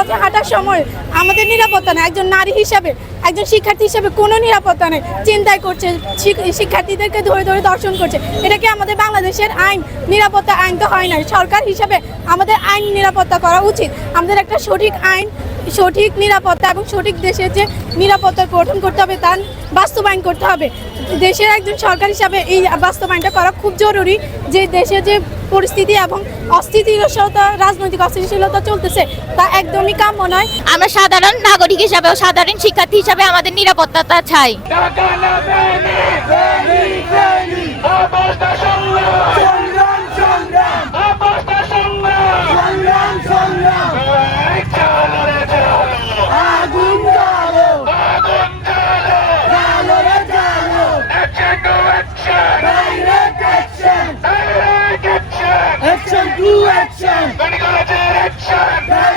পথে হাঁটার সময় আমাদের নিরাপত্তা নেই। একজন নারী হিসাবে, একজন শিক্ষার্থী হিসাবে কোনো নিরাপত্তা নেই। চিন্তায় করছে শিক্ষার্থীদেরকে ধরে ধরে দর্শন করছে। এটা কি আমাদের বাংলাদেশের আইন? নিরাপত্তা আইন তো হয় না সরকার হিসাবে আমাদের আইন নিরাপত্তা করা উচিত। আমাদের একটা সঠিক আইন সঠিক নিরাপত্তা এবং সঠিক দেশের যে নিরাপত্তা গঠন করতে হবে তার বাস্তবায়ন করতে হবে। দেশের একজন সরকার হিসাবে এই বাস্তবায়নটা করা খুব জরুরি যে দেশে যে পরিস্থিতি এবং অস্থিতিশীলতা, রাজনৈতিক অস্থিতিশীলতা চলতেছে, তা একদমই কাম্য নয়। আমরা সাধারণ নাগরিক হিসাবে ও সাধারণ শিক্ষার্থী হিসাবে আমাদের নিরাপত্তাটা চাই। Direct action! Direct action! Direct action! Action to action! Medical action!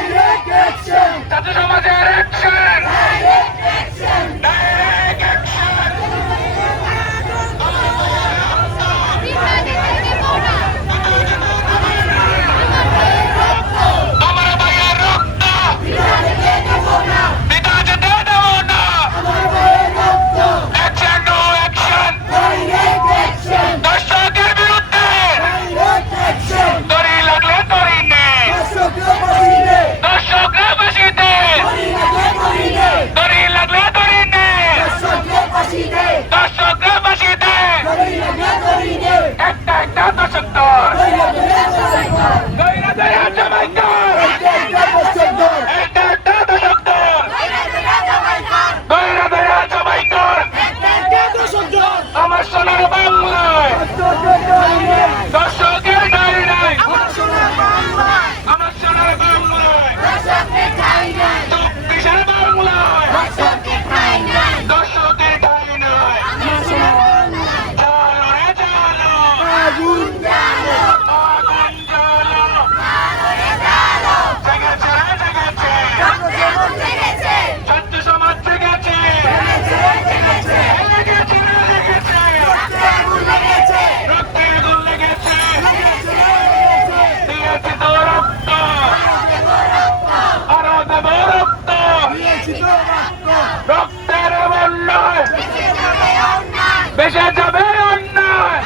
রক্তের অন্যায়। বেঁচে যাবে অন্যায়।